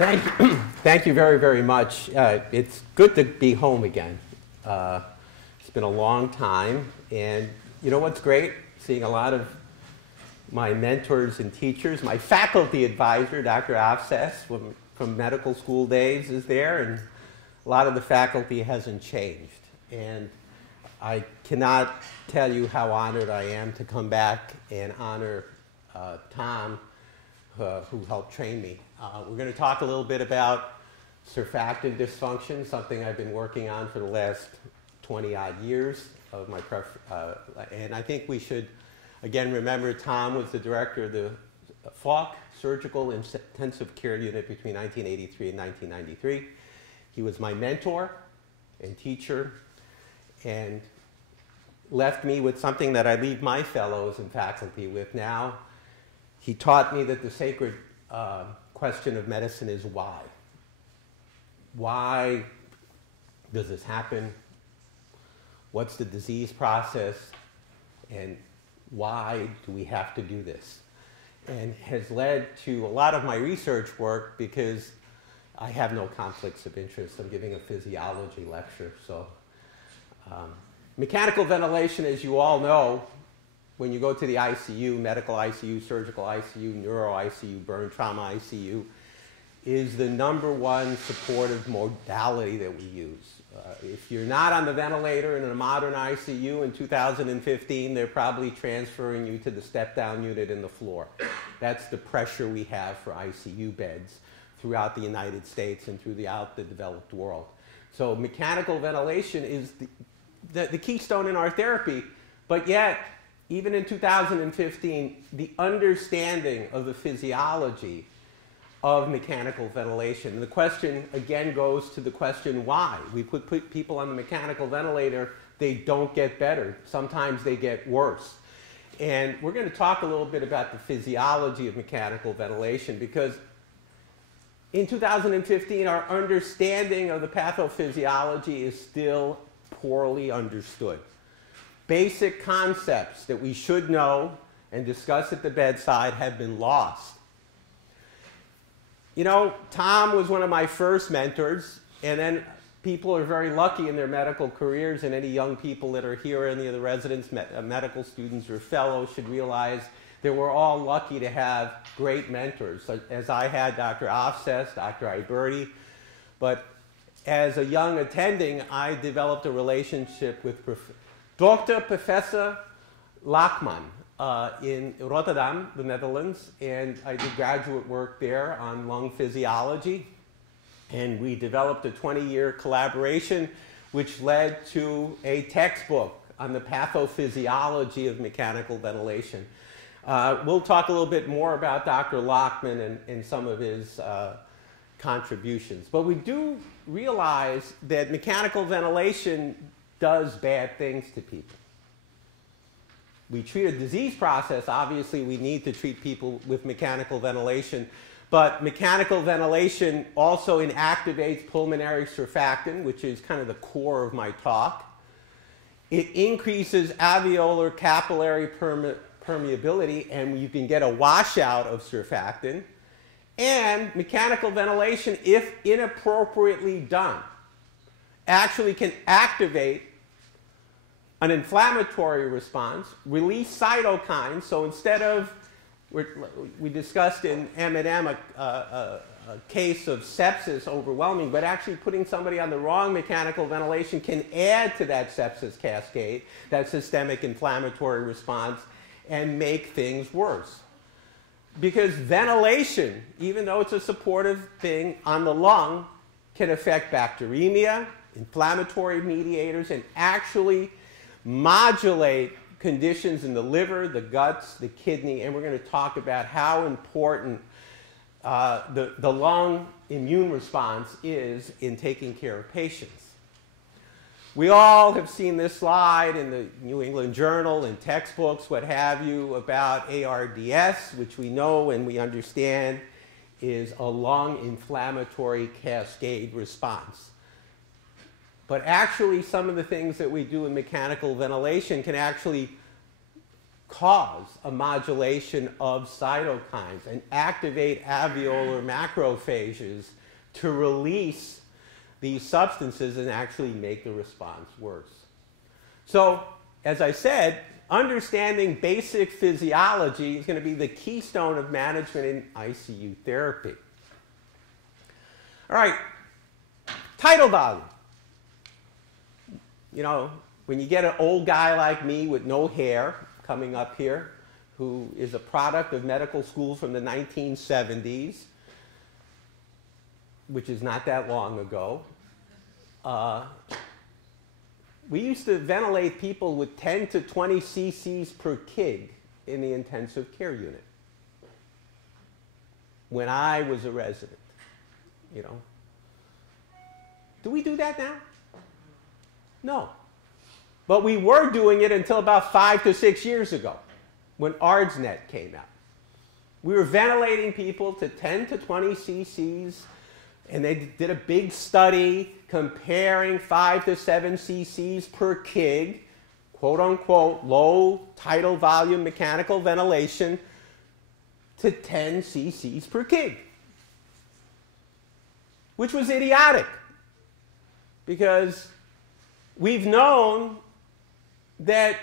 Thank you very, very much. It's good to be home again. It's been a long time, and you know what's great? Seeing a lot of my mentors and teachers. My faculty advisor, Dr. Afses, from medical school days is there, and a lot of the faculty hasn't changed. And I cannot tell you how honored I am to come back and honor Tom, who helped train me. We're going to talk a little bit about surfactant dysfunction, something I've been working on for the last 20-odd years of my and I think we should, again, remember Tom was the director of the Falk Surgical Intensive Care Unit between 1983 and 1993. He was my mentor and teacher and left me with something that I leave my fellows and faculty with now. He taught me that the sacred question of medicine is why. Why does this happen? What's the disease process? And why do we have to do this? And has led to a lot of my research work because I have no conflicts of interest. I'm giving a physiology lecture. So mechanical ventilation, as you all know, when you go to the ICU, medical ICU, surgical ICU, neuro ICU, burn trauma ICU, is the #1 supportive modality that we use. If you're not on the ventilator in a modern ICU in 2015, they're probably transferring you to the step-down unit in the floor. That's the pressure we have for ICU beds throughout the United States and throughout the developed world. So mechanical ventilation is the keystone in our therapy, but yet, even in 2015, the understanding of the physiology of mechanical ventilation. And the question, again, goes to the question why. We put people on the mechanical ventilator, they don't get better. Sometimes they get worse. And we're going to talk a little bit about the physiology of mechanical ventilation because in 2015, our understanding of the pathophysiology is still poorly understood. Basic concepts that we should know and discuss at the bedside have been lost. You know, Tom was one of my first mentors, and then people are very lucky in their medical careers, and any young people that are here, any of the residents, medical students or fellows should realize that we're all lucky to have great mentors, as I had Dr. Afses, Dr. Iberti, but as a young attending, I developed a relationship with Dr. Professor Lachman in Rotterdam, the Netherlands, and I did graduate work there on lung physiology, and we developed a 20-year collaboration which led to a textbook on the pathophysiology of mechanical ventilation. We'll talk a little bit more about Dr. Lachman and some of his contributions, but we do realize that mechanical ventilation does bad things to people. We treat a disease process. Obviously, we need to treat people with mechanical ventilation, but mechanical ventilation also inactivates pulmonary surfactant, which is kind of the core of my talk. It increases alveolar capillary permeability, and you can get a washout of surfactant. And mechanical ventilation, if inappropriately done, actually can activate an inflammatory response, release cytokines. So instead of, we discussed in M&M a case of sepsis overwhelming, but actually putting somebody on the wrong mechanical ventilation can add to that sepsis cascade, that systemic inflammatory response, and make things worse. Because ventilation, even though it's a supportive thing on the lung, can affect bacteremia, inflammatory mediators, and actually modulate conditions in the liver, the guts, the kidney, and we're going to talk about how important the lung immune response is in taking care of patients. We all have seen this slide in the New England Journal, in textbooks, what have you, about ARDS, which we know and we understand is a lung inflammatory cascade response. But actually, some of the things that we do in mechanical ventilation can actually cause a modulation of cytokines and activate alveolar macrophages to release these substances and actually make the response worse. So, as I said, understanding basic physiology is going to be the keystone of management in ICU therapy. All right, tidal volume. You know, when you get an old guy like me with no hair coming up here, who is a product of medical school from the 1970s, which is not that long ago, we used to ventilate people with 10 to 20 cc's per kg in the intensive care unit when I was a resident, you know. Do we do that now? No. But we were doing it until about 5 to 6 years ago when ARDSnet came out. We were ventilating people to 10 to 20 cc's, and they did a big study comparing 5 to 7 cc's per kg, quote unquote, low tidal volume mechanical ventilation, to 10 cc's per kg, which was idiotic because we've known that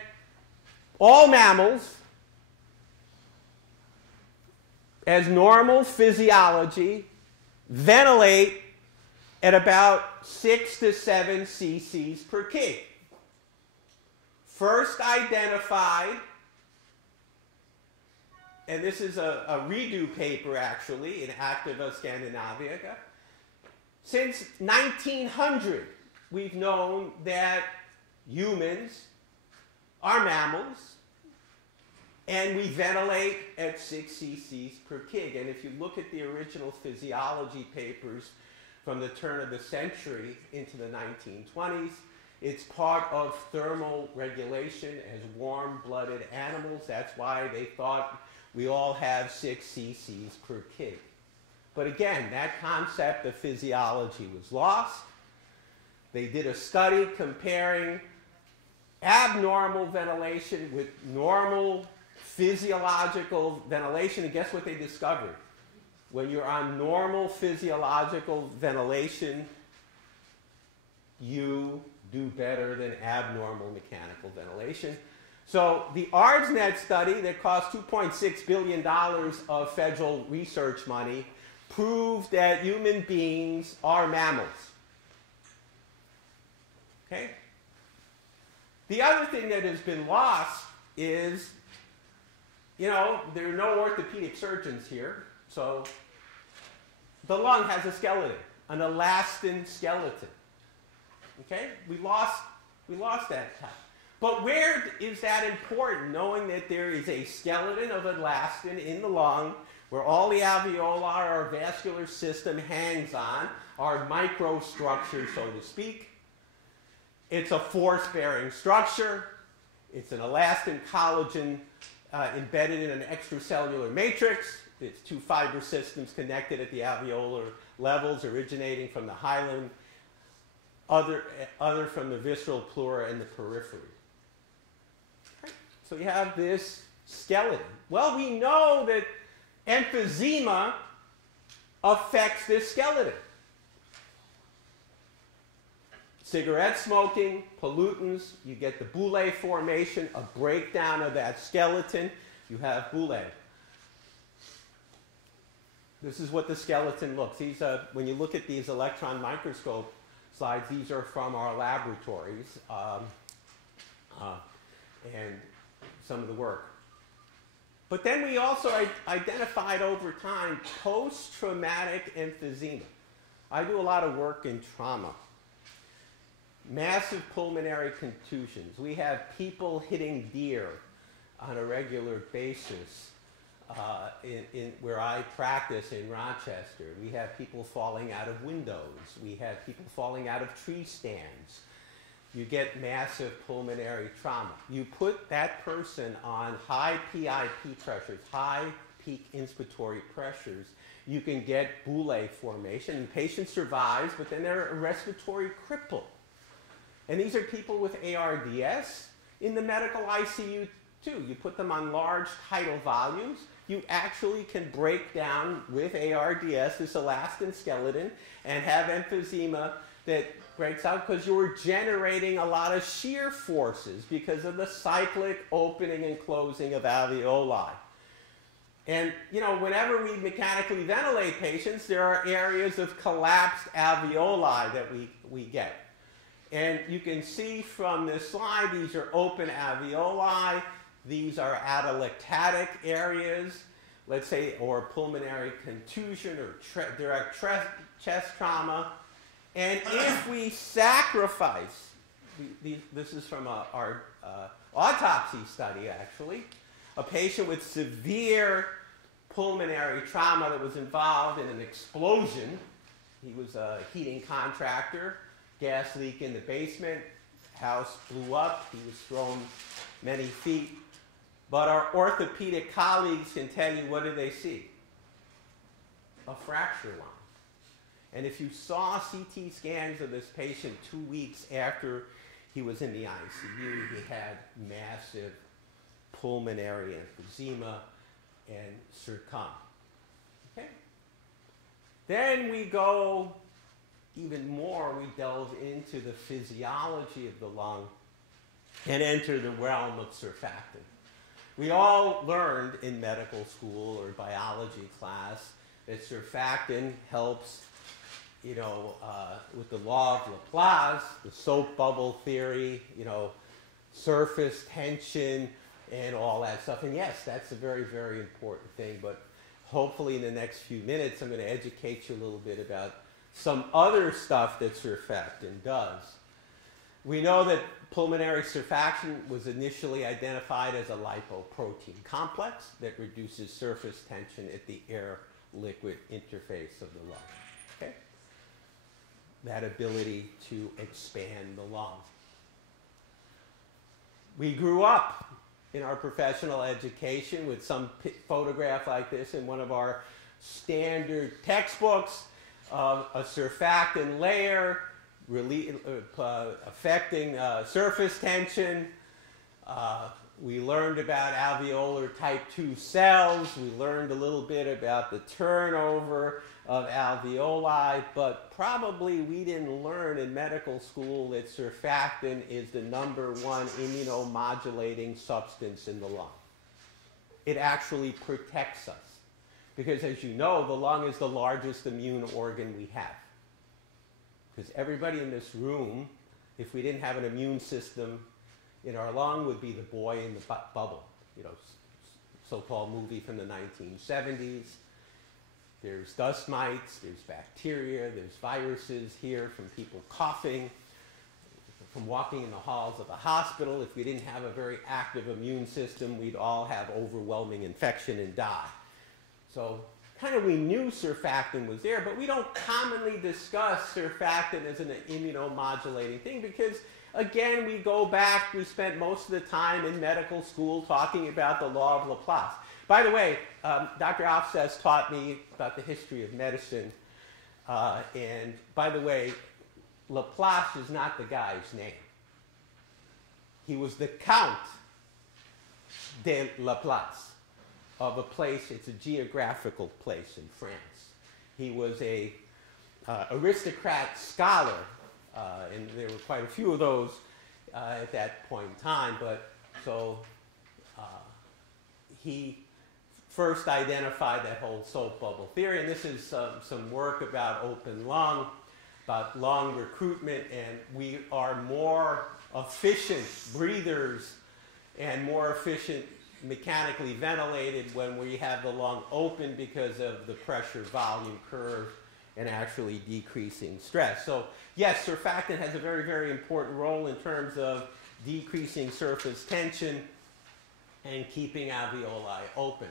all mammals, as normal physiology, ventilate at about 6 to 7 cc's per kg. First identified, and this is a redo paper actually in Activa Scandinavica, since 1900 we've known that humans are mammals and we ventilate at 6 cc's per kg. And if you look at the original physiology papers from the turn of the century into the 1920s, it's part of thermal regulation as warm-blooded animals. That's why they thought we all have 6 cc's per kg. But again, that concept of physiology was lost. They did a study comparing abnormal ventilation with normal physiological ventilation, and guess what they discovered? When you're on normal physiological ventilation, you do better than abnormal mechanical ventilation. So the ARDSnet study that cost $2.6 billion of federal research money proved that human beings are mammals. Okay? The other thing that has been lost is, you know, there are no orthopedic surgeons here, so the lung has a skeleton, an elastin skeleton. Okay? We lost that type. But where is that important, knowing that there is a skeleton of elastin in the lung where all the alveoli, our vascular system hangs on, our microstructure, so to speak. It's a force-bearing structure. It's an elastin collagen embedded in an extracellular matrix. It's two fiber systems connected at the alveolar levels, originating from the hilum, other from the visceral pleura and the periphery. Right. So you have this skeleton. Well, we know that emphysema affects this skeleton. Cigarette smoking, pollutants, you get the bullae formation, a breakdown of that skeleton, you have bullae. This is what the skeleton looks. These are, when you look at these electron microscope slides, these are from our laboratories and some of the work. But then we also identified over time post-traumatic emphysema. I do a lot of work in trauma. Massive pulmonary contusions. We have people hitting deer on a regular basis where I practice in Rochester. We have people falling out of windows. We have people falling out of tree stands. You get massive pulmonary trauma. You put that person on high PIP pressures, high peak inspiratory pressures, you can get bullae formation. And the patient survives, but then they're a respiratory cripple. And these are people with ARDS in the medical ICU too. You put them on large tidal volumes. You actually can break down with ARDS this elastin skeleton and have emphysema that breaks out because you're generating a lot of shear forces because of the cyclic opening and closing of alveoli. And, you know, whenever we mechanically ventilate patients, there are areas of collapsed alveoli that we get. And you can see from this slide, these are open alveoli. These are atelectatic areas, let's say, or pulmonary contusion or direct chest trauma. And if we sacrifice, this is from our autopsy study, actually, a patient with severe pulmonary trauma that was involved in an explosion. He was a heating contractor, gas leak in the basement, house blew up, he was thrown many feet. But our orthopedic colleagues can tell you, what do they see? A fracture line. And if you saw CT scans of this patient 2 weeks after he was in the ICU, he had massive pulmonary emphysema and succumb. Okay? Then we go even more, we delve into the physiology of the lung and enter the realm of surfactant. We all learned in medical school or biology class that surfactant helps, you know, with the law of Laplace, the soap bubble theory, you know, surface tension, and all that stuff. And yes, that's a very, very important thing. But hopefully in the next few minutes, I'm going to educate you a little bit about some other stuff that surfactant does. We know that pulmonary surfactant was initially identified as a lipoprotein complex that reduces surface tension at the air-liquid interface of the lung. Okay? That ability to expand the lung. We grew up in our professional education with some photograph like this in one of our standard textbooks of a surfactant layer affecting surface tension. We learned about alveolar type 2 cells. We learned a little bit about the turnover of alveoli, but probably we didn't learn in medical school that surfactant is the #1 immunomodulating substance in the lung. It actually protects us because, as you know, the lung is the largest immune organ we have. Because everybody in this room, if we didn't have an immune system in our lung, would be the boy in the bubble, you know, so-called movie from the 1970s. There's dust mites, there's bacteria, there's viruses here from people coughing, from walking in the halls of a hospital. If we didn't have a very active immune system, we'd all have overwhelming infection and die. So kind of we knew surfactant was there, but we don't commonly discuss surfactant as an immunomodulating thing because, again, we go back, we spent most of the time in medical school talking about the law of Laplace. By the way, Dr. Alfsess taught me about the history of medicine. And by the way, Laplace is not the guy's name. He was the Count de Laplace of a place, it's a geographical place in France. He was a aristocrat scholar, and there were quite a few of those at that point in time, but so he first identified that whole soap bubble theory, and this is some work about open lung, about lung recruitment, and we are more efficient breathers and more efficient mechanically ventilated when we have the lung open because of the pressure volume curve and actually decreasing stress. So yes, surfactant has a very, very important role in terms of decreasing surface tension and keeping alveoli open.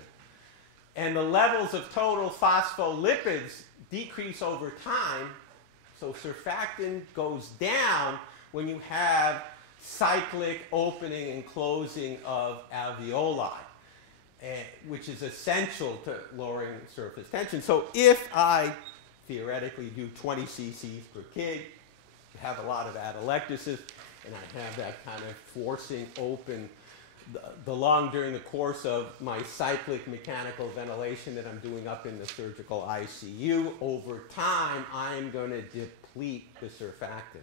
And the levels of total phospholipids decrease over time, so surfactant goes down when you have cyclic opening and closing of alveoli, which is essential to lowering surface tension. So if I theoretically do 20 cc's per kg, have a lot of atelectasis, and I have that kind of forcing open the lung during the course of my cyclic mechanical ventilation that I'm doing up in the surgical ICU. Over time, I'm going to deplete the surfactant.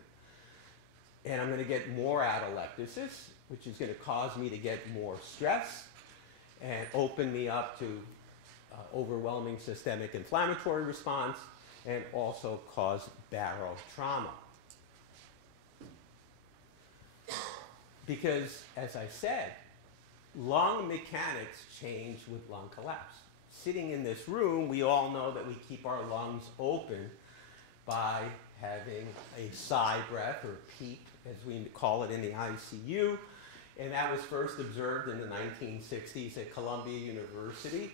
And I'm going to get more atelectasis, which is going to cause me to get more stress and open me up to overwhelming systemic inflammatory response and also cause barotrauma. Because, as I said, lung mechanics change with lung collapse. Sitting in this room, we all know that we keep our lungs open by having a sigh breath, or PEEP, as we call it in the ICU. And that was first observed in the 1960s at Columbia University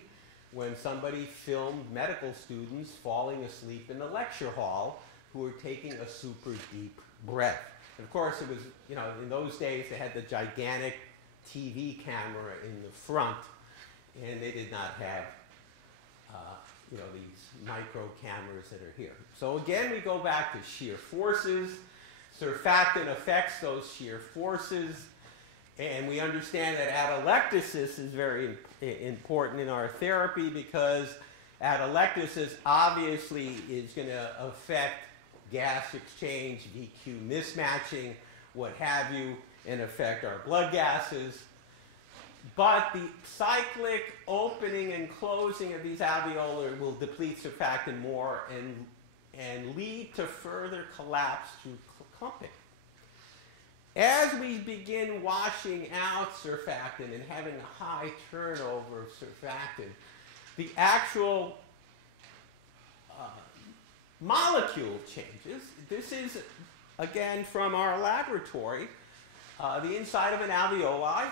when somebody filmed medical students falling asleep in the lecture hall who were taking a super deep breath. And of course, it was, you know, in those days they had the gigantic TV camera in the front, and they did not have, you know, these micro cameras that are here. So again, we go back to shear forces. Surfactant affects those shear forces, and we understand that atelectasis is very important in our therapy because atelectasis obviously is going to affect gas exchange, VQ mismatching, what have you, and affect our blood gases. But the cyclic opening and closing of these alveoli will deplete surfactant more and lead to further collapse through clumping. As we begin washing out surfactant and having a high turnover of surfactant, the actual molecule changes. This is, again, from our laboratory, the inside of an alveoli.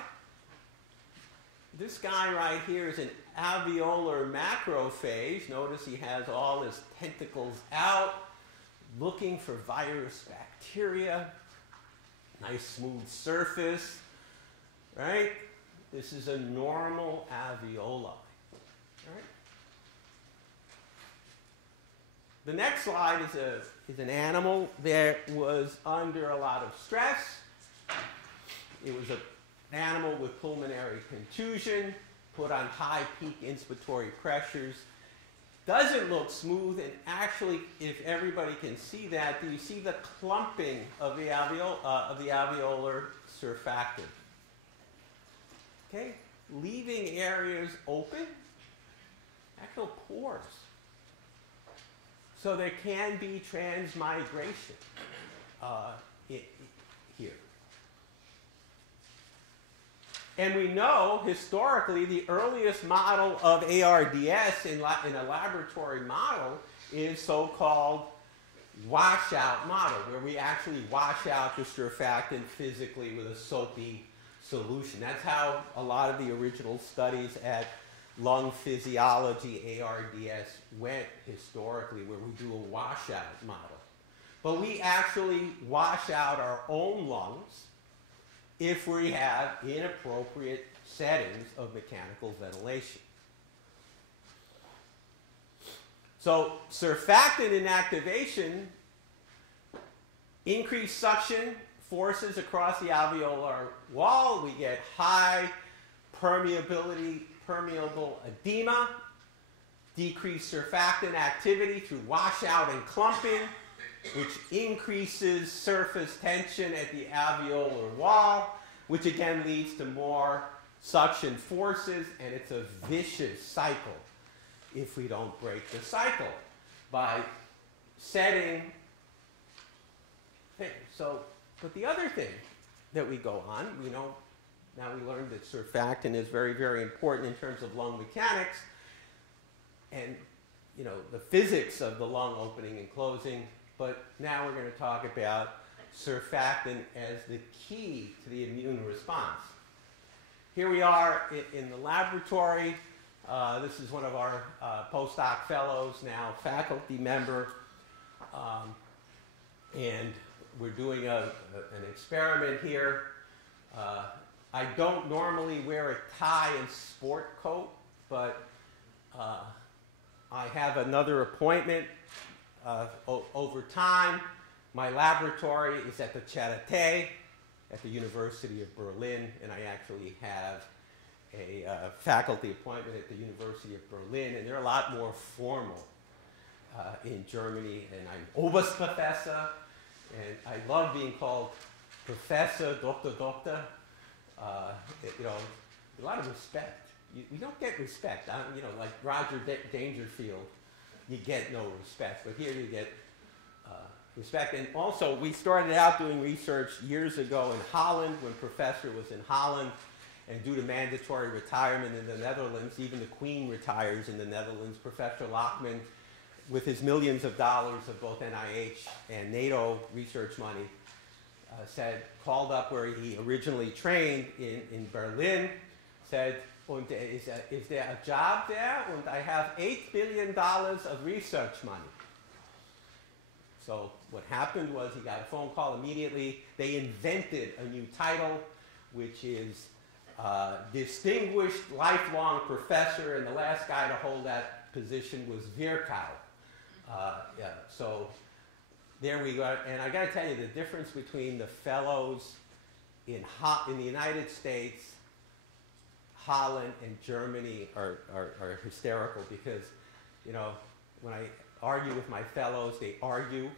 This guy right here is an alveolar macrophage. Notice he has all his tentacles out, looking for virus, bacteria. Nice smooth surface, right? This is a normal alveoli, right? The next slide is an animal that was under a lot of stress. It was an animal with pulmonary contusion, put on high peak inspiratory pressures. Doesn't look smooth, and actually, if everybody can see that, do you see the clumping of the alveolar surfactant? Okay, leaving areas open, actual pores. So there can be transmigration here. And we know, historically, the earliest model of ARDS in a laboratory model is so-called washout model, where we actually wash out the surfactant physically with a soapy solution. That's how a lot of the original studies at lung physiology, ARDS, went historically, where we do a washout model. But we actually wash out our own lungs if we have inappropriate settings of mechanical ventilation. So surfactant inactivation, increased suction forces across the alveolar wall. We get high permeable edema, decreased surfactant activity through washout and clumping, which increases surface tension at the alveolar wall, which again leads to more suction forces, and it's a vicious cycle if we don't break the cycle by setting things. So, but the other thing that we go on, you know, now we learned that surfactant is very, very important in terms of lung mechanics and, you know, the physics of the lung opening and closing. But now we're going to talk about surfactant as the key to the immune response. Here we are in the laboratory. This is one of our postdoc fellows, now faculty member. And we're doing an experiment here. I don't normally wear a tie and sport coat, but I have another appointment over time. My laboratory is at the Charité, at the University of Berlin, and I actually have a faculty appointment at the University of Berlin, and they're a lot more formal in Germany, and I'm Oberstprofessor, and I love being called Professor, Doctor. You know, a lot of respect. We don't get respect. You know, like Roger Dangerfield, you get no respect, but here you get respect. And also, we started out doing research years ago in Holland when Professor was in Holland, and due to mandatory retirement in the Netherlands, even the Queen retires in the Netherlands. Professor Lachman, with his millions of dollars of both NIH and NATO research money, called up where he originally trained in Berlin, said, und is there a job there? And I have $8 billion of research money. So what happened was he got a phone call immediately. They invented a new title, which is Distinguished Lifelong Professor, and the last guy to hold that position was Virchow. Yeah, so there we go. And I got to tell you, the difference between the fellows in the United States, Holland, and Germany are hysterical, because, you know, when I argue with my fellows, they argue.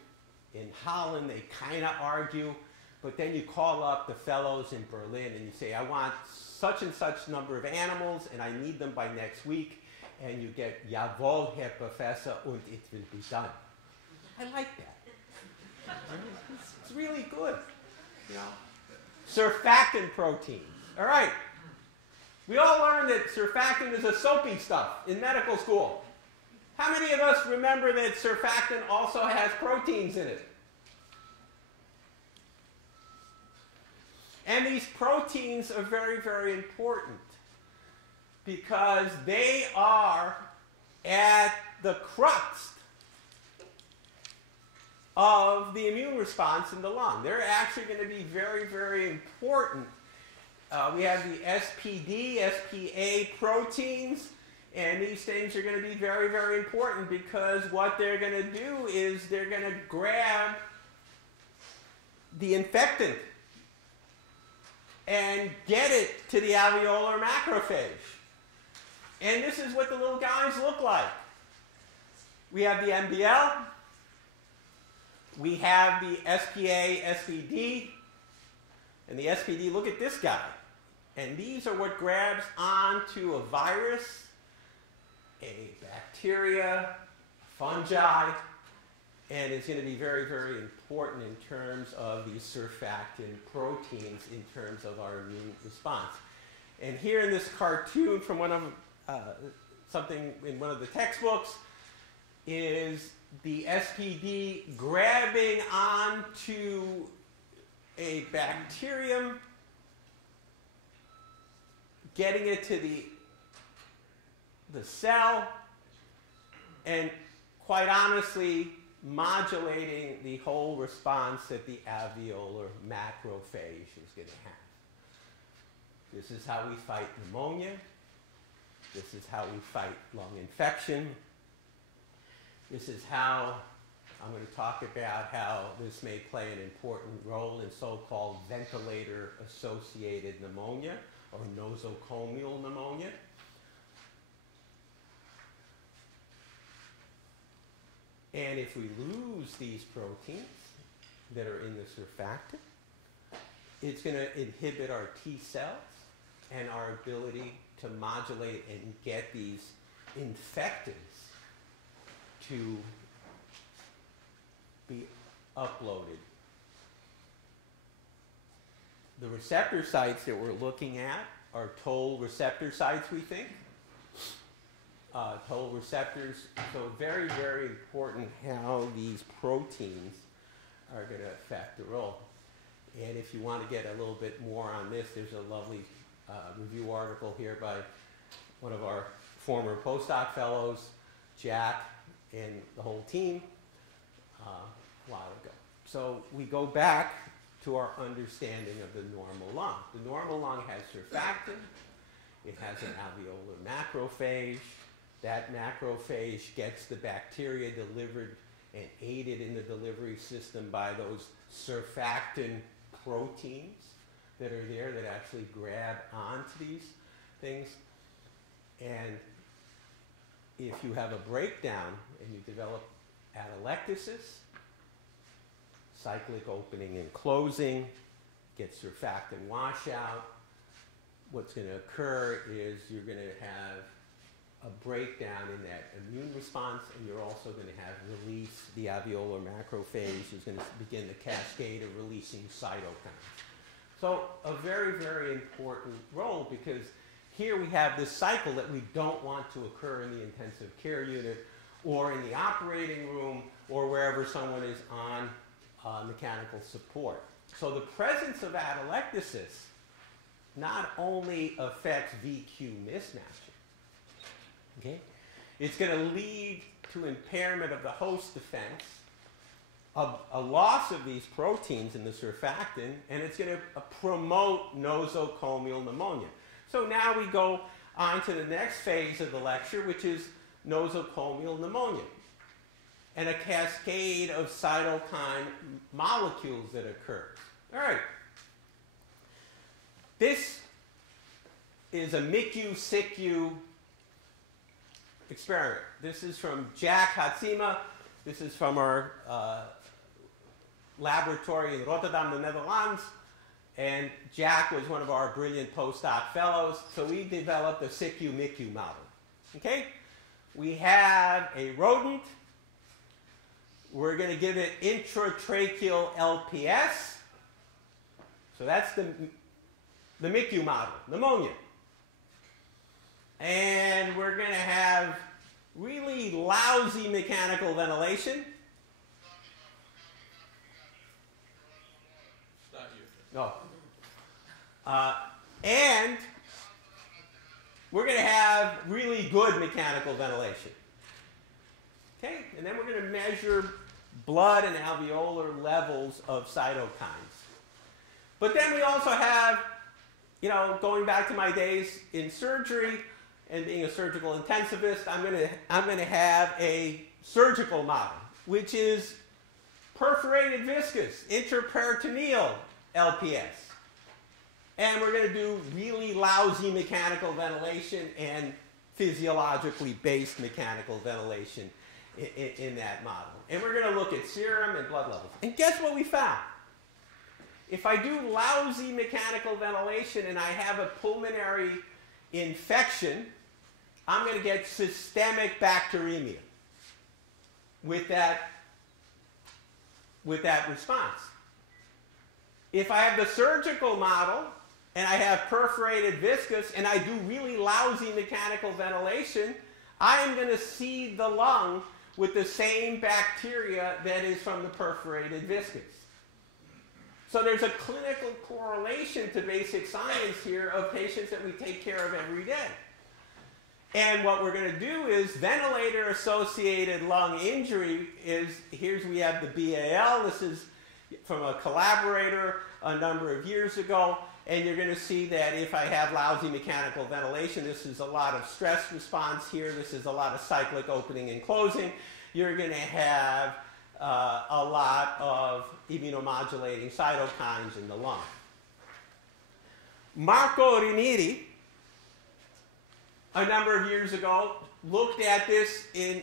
In Holland, they kind of argue, but then you call up the fellows in Berlin and you say, I want such and such number of animals, and I need them by next week, and you get, Jawohl, Herr Professor, und it will be done. I like that. It's really good, you know. Surfactant proteins. All right. We all learned that surfactant is a soapy stuff in medical school. How many of us remember that surfactant also has proteins in it? And these proteins are very, very important because they are at the crux of the immune response in the lung. They're actually going to be very, very important. We have the SPD, SPA proteins, and these things are going to be very, very important because what they're going to do is they're going to grab the infectant and get it to the alveolar macrophage. And this is what the little guys look like. We have the MBL, we have the SPA, SPD, and the SPD, look at this guy. And these are what grabs onto a virus, a bacteria, fungi, and it's going to be very, very important in terms of these surfactant proteins in terms of our immune response. And here in this cartoon from one of something in one of the textbooks is the SPD grabbing onto a bacterium, getting it to the cell, and quite honestly modulating the whole response that the alveolar macrophage is going to have. This is how we fight pneumonia. This is how we fight lung infection. This is how I'm going to talk about how this may play an important role in so-called ventilator-associated pneumonia or nosocomial pneumonia. And if we lose these proteins that are in the surfactant, it's going to inhibit our T cells and our ability to modulate and get these infectants to be uploaded. The receptor sites that we're looking at are toll receptor sites, we think. Toll receptors, so very, very important how these proteins are going to affect the role. And if you want to get a little bit more on this, there's a lovely review article here by one of our former postdoc fellows, Jack, and the whole team a while ago. So we go back to our understanding of the normal lung. The normal lung has surfactant. It has an alveolar macrophage. That macrophage gets the bacteria delivered and aided in the delivery system by those surfactant proteins. that are there that actually grab onto these things. And if you have a breakdown and you develop atelectasis, cyclic opening and closing, get surfactant washout, what's going to occur is you're going to have a breakdown in that immune response, and you're also going to have release. The alveolar macrophage is going to begin the cascade of releasing cytokines. So a very, very important role, because here we have this cycle that we don't want to occur in the intensive care unit or in the operating room or wherever someone is on mechanical support. So the presence of atelectasis not only affects VQ mismatching, okay? It's going to lead to impairment of the host defense, a loss of these proteins in the surfactant, and it's going to promote nosocomial pneumonia. So now we go on to the next phase of the lecture, which is nosocomial pneumonia, and a cascade of cytokine molecules that occurs. All right. This is a MICU-SICU experiment. This is from Jack Hatsima. This is from our laboratory in Rotterdam, the Netherlands. And Jack was one of our brilliant postdoc fellows. So we developed a SICU-MICU model. Okay? We have a rodent. We're going to give it intratracheal LPS. So that's the MICU model, pneumonia. And we're going to have really lousy mechanical ventilation. Not you. No. And we're going to have really good mechanical ventilation. Okay? And then we're going to measure blood and alveolar levels of cytokines. But then we also have, you know, going back to my days in surgery and being a surgical intensivist, I'm going to have a surgical model, which is perforated viscous, intraperitoneal LPS. And we're going to do really lousy mechanical ventilation and physiologically based mechanical ventilation in that model. And we're going to look at serum and blood levels. And guess what we found? If I do lousy mechanical ventilation and I have a pulmonary infection, I'm going to get systemic bacteremia with that response. If I have the surgical model and I have perforated viscous and I do really lousy mechanical ventilation, I am going to seed the lung with the same bacteria that is from the perforated viscous. So there's a clinical correlation to basic science here of patients that we take care of every day. And what we're going to do is ventilator-associated lung injury is, we have the BAL. This is from a collaborator a number of years ago. And you're going to see that if I have lousy mechanical ventilation, this is a lot of stress response here. This is a lot of cyclic opening and closing. You're going to have a lot of immunomodulating cytokines in the lung. Marco Rinieri, a number of years ago, looked at this in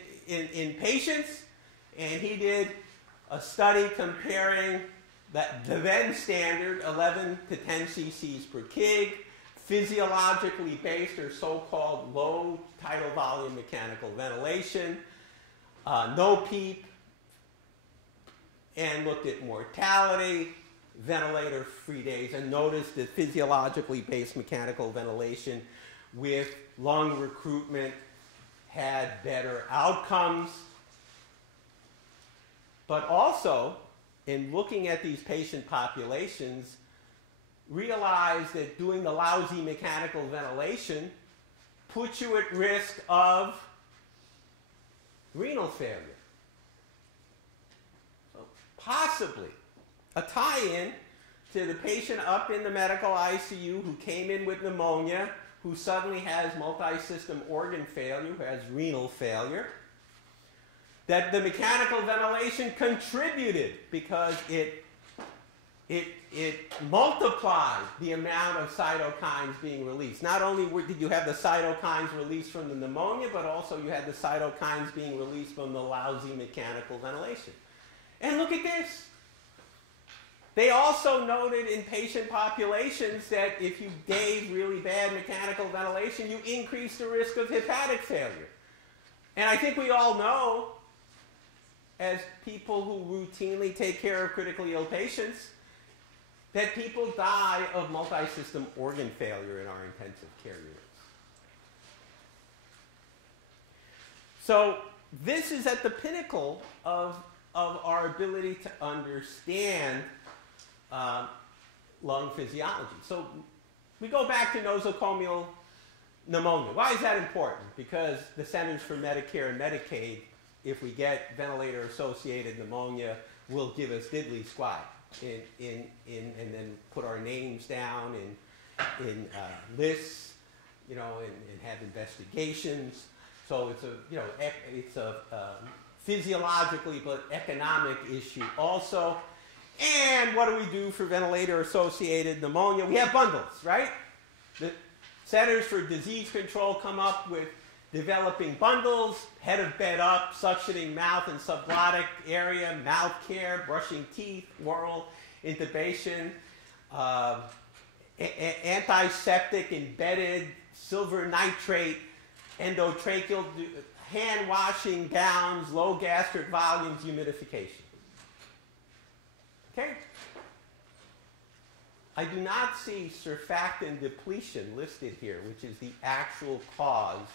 patients, and he did a study comparing the then standard 11 to 10 cc's per kg, physiologically based or so-called low tidal volume mechanical ventilation, no PEEP, and looked at mortality, ventilator-free days, and noticed that physiologically based mechanical ventilation with lung recruitment had better outcomes. But also, in looking at these patient populations, realized that doing the lousy mechanical ventilation puts you at risk of renal failure. So possibly a tie-in to the patient up in the medical ICU who came in with pneumonia, who suddenly has multi-system organ failure, who has renal failure, that the mechanical ventilation contributed because it it multiplied the amount of cytokines being released. Not only did you have the cytokines released from the pneumonia, but also you had the cytokines being released from the lousy mechanical ventilation. And look at this. They also noted in patient populations that if you gave really bad mechanical ventilation, you increased the risk of hepatic failure. And I think we all know, as people who routinely take care of critically ill patients, that people die of multi-system organ failure in our intensive care units. So this is at the pinnacle of our ability to understand lung physiology. So we go back to nosocomial pneumonia. Why is that important? Because the Centers for Medicare and Medicaid, if we get ventilator-associated pneumonia, will give us diddly squat and then put our names down in lists, you know, and have investigations. So it's a physiologically but economic issue also. And what do we do for ventilator-associated pneumonia? We have bundles, right? The Centers for Disease Control come up with developing bundles, head of bed up, suctioning mouth and subglottic area, mouth care, brushing teeth, oral intubation, antiseptic embedded, silver nitrate, endotracheal, hand washing gowns, low gastric volumes, humidification. Okay? I do not see surfactant depletion listed here, which is the actual cause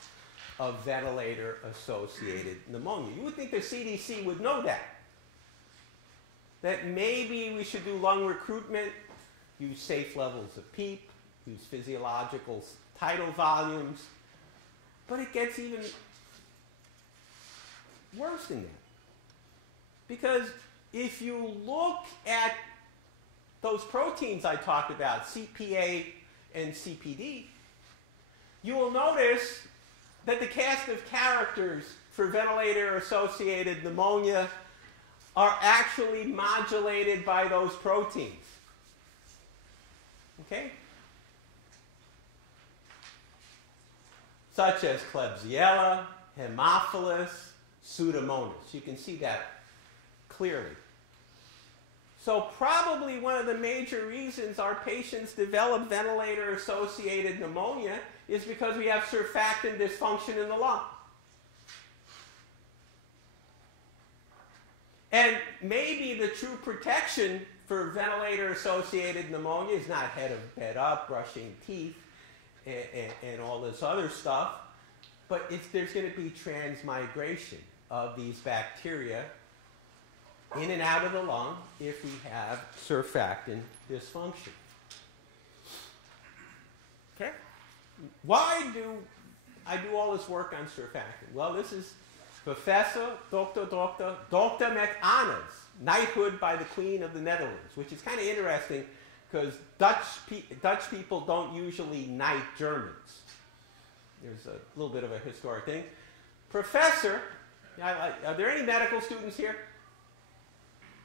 of ventilator-associated pneumonia. You would think the CDC would know that. That maybe we should do lung recruitment, use safe levels of PEEP, use physiological tidal volumes, but it gets even worse than that. Because if you look at those proteins I talked about, CPA and CPD, you will notice that the cast of characters for ventilator-associated pneumonia are actually modulated by those proteins. Okay? Such as Klebsiella, Haemophilus, Pseudomonas. You can see that clearly. So probably one of the major reasons our patients develop ventilator-associated pneumonia is because we have surfactant dysfunction in the lung. And maybe the true protection for ventilator-associated pneumonia is not head of bed up, brushing teeth, and all this other stuff, but there's going to be transmigration of these bacteria in and out of the lung if we have surfactant dysfunction. Okay? Why do I do all this work on surfactant? Well, this is Professor Dr. McAnna's knighthood by the Queen of the Netherlands, which is kind of interesting because Dutch people don't usually knight Germans. There's a little bit of a historic thing. Professor, are there any medical students here?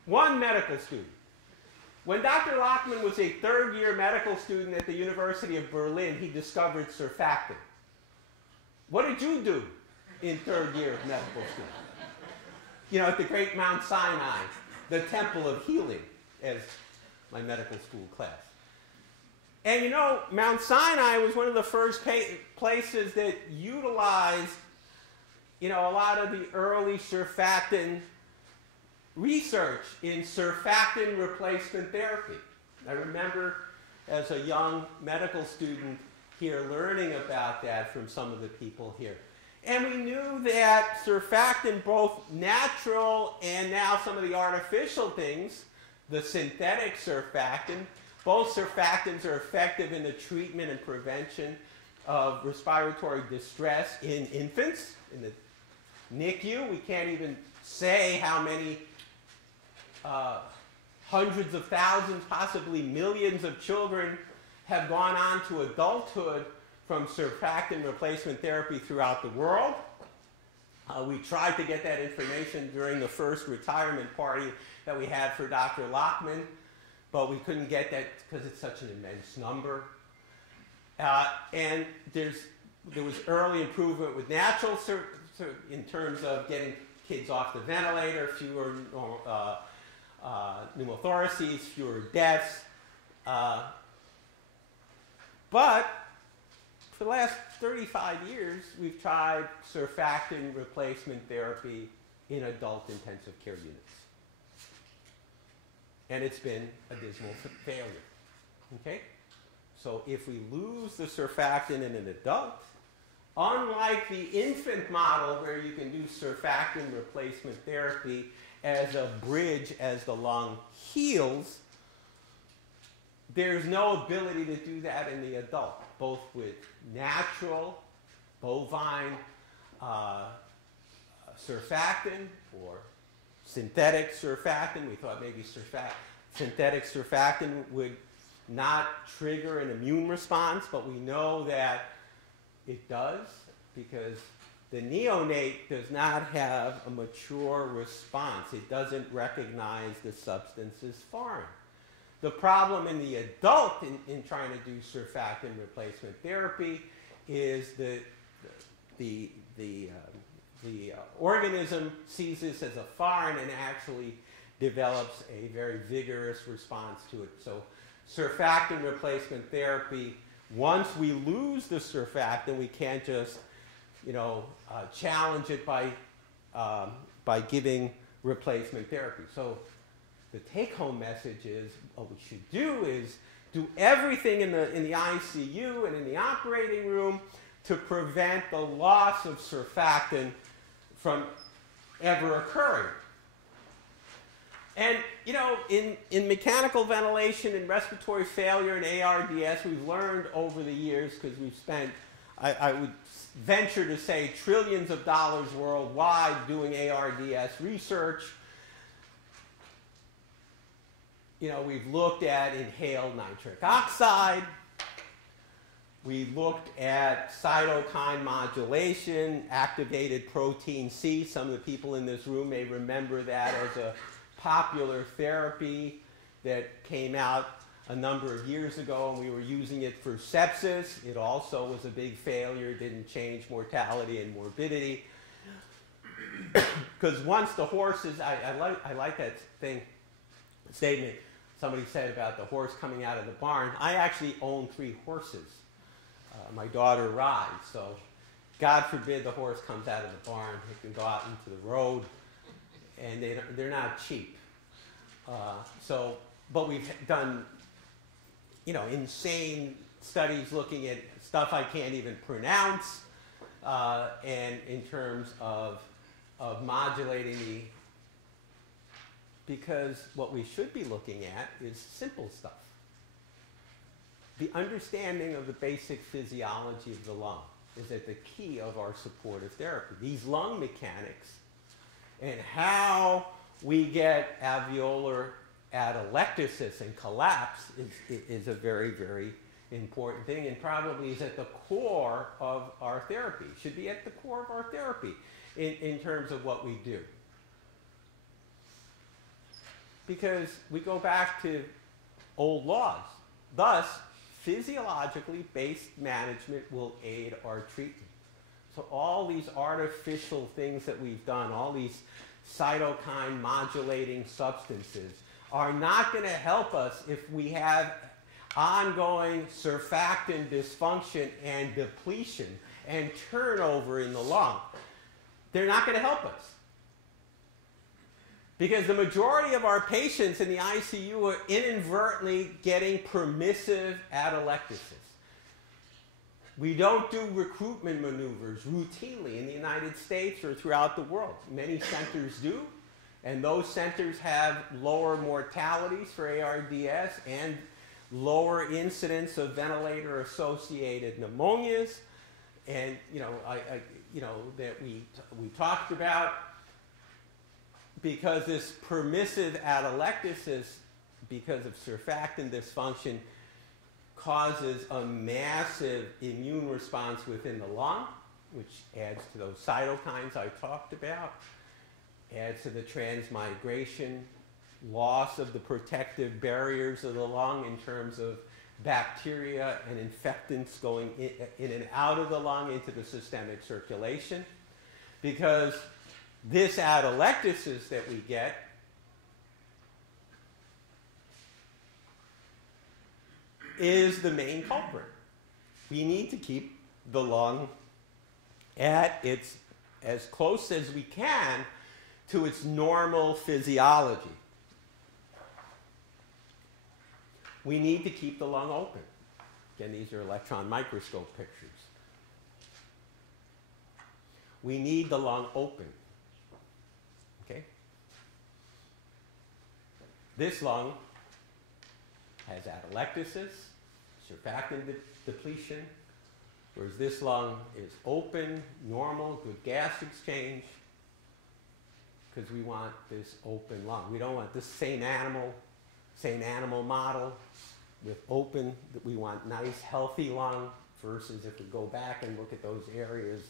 One medical student. When Dr. Lachman was a third-year medical student at the University of Berlin, he discovered surfactant. What did you do in third year of medical school? You know, at the great Mount Sinai, the temple of healing, as my medical school class. And you know, Mount Sinai was one of the first places that utilized, you know, a lot of the early surfactant research in surfactant replacement therapy. I remember as a young medical student here learning about that from some of the people here. And we knew that surfactant, both natural and now some of the artificial things, the synthetic surfactant, both surfactants are effective in the treatment and prevention of respiratory distress in infants. In the NICU, we can't even say how many hundreds of thousands, possibly millions of children have gone on to adulthood from surfactant replacement therapy throughout the world. We tried to get that information during the first retirement party that we had for Dr. Lachman, but we couldn't get that because it's such an immense number. And there was early improvement with natural in terms of getting kids off the ventilator, fewer pneumothoraces, fewer deaths. But for the last 35 years, we've tried surfactant replacement therapy in adult intensive care units. And it's been a dismal failure. Okay? So if we lose the surfactant in an adult, unlike the infant model where you can do surfactant replacement therapy as a bridge as the lung heals, there's no ability to do that in the adult, both with natural bovine surfactant or synthetic surfactant. We thought maybe synthetic surfactant would not trigger an immune response, but we know that it does because the neonate does not have a mature response. It doesn't recognize the substance as foreign. The problem in the adult in trying to do surfactant replacement therapy is the organism sees this as a foreign and actually develops a very vigorous response to it. So surfactant replacement therapy, once we lose the surfactant, we can't just, challenge it by giving replacement therapy. So the take-home message is what we should do is do everything in the ICU and in the operating room to prevent the loss of surfactant from ever occurring. And, in mechanical ventilation and respiratory failure and ARDS, we've learned over the years, because we've spent, I would venture to say, trillions of dollars worldwide doing ARDS research. We've looked at inhaled nitric oxide. We looked at cytokine modulation, activated protein C. Some of the people in this room may remember that as a popular therapy that came out a number of years ago, and we were using it for sepsis. It also was a big failure, didn't change mortality and morbidity. Because once the horses, I like that statement somebody said about the horse coming out of the barn. I actually own 3 horses. My daughter rides, so God forbid the horse comes out of the barn. It can go out into the road, and they're not cheap. But we've done, insane studies looking at stuff I can't even pronounce, and in terms of modulating because what we should be looking at is simple stuff. The understanding of the basic physiology of the lung is at the key of our supportive therapy. These lung mechanics and how we get alveolar atelectasis and collapse is a very, very important thing, and probably is at the core of our therapy. Should be at the core of our therapy in terms of what we do. Because we go back to old laws. Thus, physiologically based management will aid our treatment. So all these artificial things that we've done, all these cytokine modulating substances, are not going to help us if we have ongoing surfactant dysfunction and depletion and turnover in the lung. They're not going to help us. Because the majority of our patients in the ICU are inadvertently getting permissive atelectasis. We don't do recruitment maneuvers routinely in the United States or throughout the world. Many centers do, and those centers have lower mortalities for ARDS and lower incidence of ventilator-associated pneumonias, and that we talked about. Because this permissive atelectasis, because of surfactant dysfunction, causes a massive immune response within the lung, which adds to those cytokines I talked about, adds to the transmigration loss of the protective barriers of the lung in terms of bacteria and infectants going in and out of the lung into the systemic circulation. Because this atelectasis that we get is the main culprit. We need to keep the lung at its, as close as we can to its normal physiology. We need to keep the lung open. Again, these are electron microscope pictures. We need the lung open. Okay? This lung has atelectasis, surfactant depletion, whereas this lung is open, normal, good gas exchange, because we want this open lung. We don't want this same animal model with open, that we want nice, healthy lung, versus if we go back and look at those areas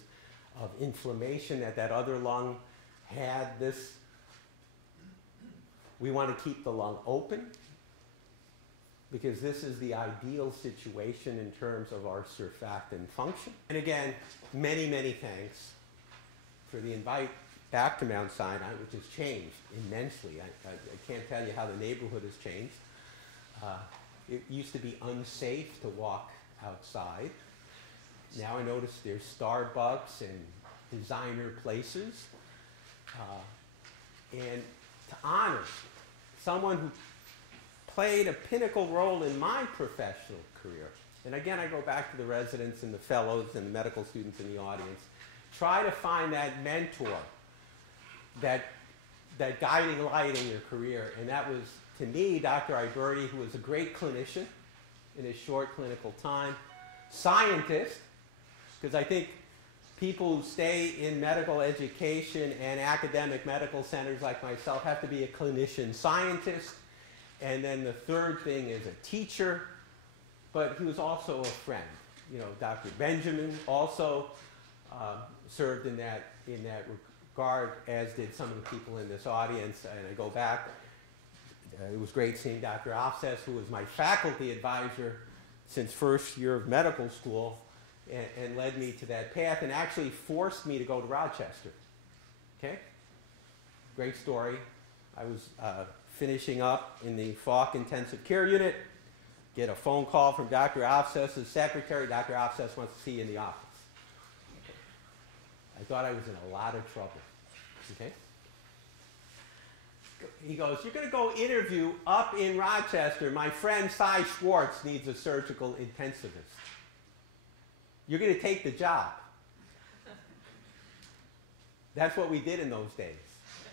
of inflammation that other lung had this. We want to keep the lung open because this is the ideal situation in terms of our surfactant function. And again, many, many thanks for the invite back to Mount Sinai, which has changed immensely. I can't tell you how the neighborhood has changed. It used to be unsafe to walk outside. Now I notice there's Starbucks and designer places. And to honor someone who played a pinnacle role in my professional career, and again I go back to the residents and the fellows and the medical students in the audience, try to find that mentor, that guiding light in your career. And that was, to me, Dr. Iberti, who was a great clinician in his short clinical time, scientist, because I think people who stay in medical education and academic medical centers like myself have to be a clinician scientist. And then the third thing is a teacher, but he was also a friend. You know, Dr. Benjamin also served in that regard, as did some of the people in this audience. And I go back, it was great seeing Dr. Afses, who was my faculty advisor since first year of medical school, and led me to that path and actually forced me to go to Rochester. Okay? Great story. I was finishing up in the Falk intensive care unit, get a phone call from Dr. Afses' secretary. Dr. Afses wants to see you in the office. I thought I was in a lot of trouble. Okay? He goes, you're going to go interview up in Rochester. My friend Cy Schwartz needs a surgical intensivist. You're going to take the job. That's what we did in those days.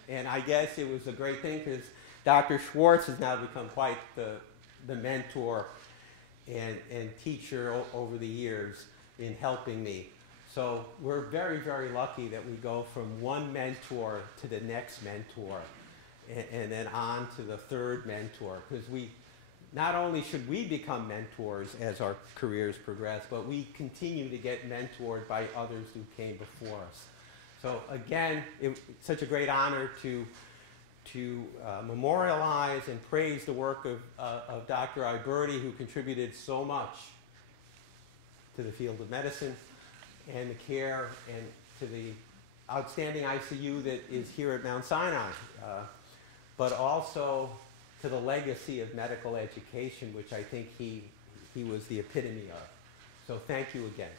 And I guess it was a great thing because Dr. Schwartz has now become quite the mentor and teacher over the years in helping me. So we're very, very lucky that we go from one mentor to the next mentor and then on to the third mentor, because we not only should we become mentors as our careers progress, but we continue to get mentored by others who came before us. So again, it's such a great honor to memorialize and praise the work of Dr. Iberti, who contributed so much to the field of medicine and the care and to the outstanding ICU that is here at Mount Sinai, but also to the legacy of medical education, which I think he was the epitome of. So thank you again.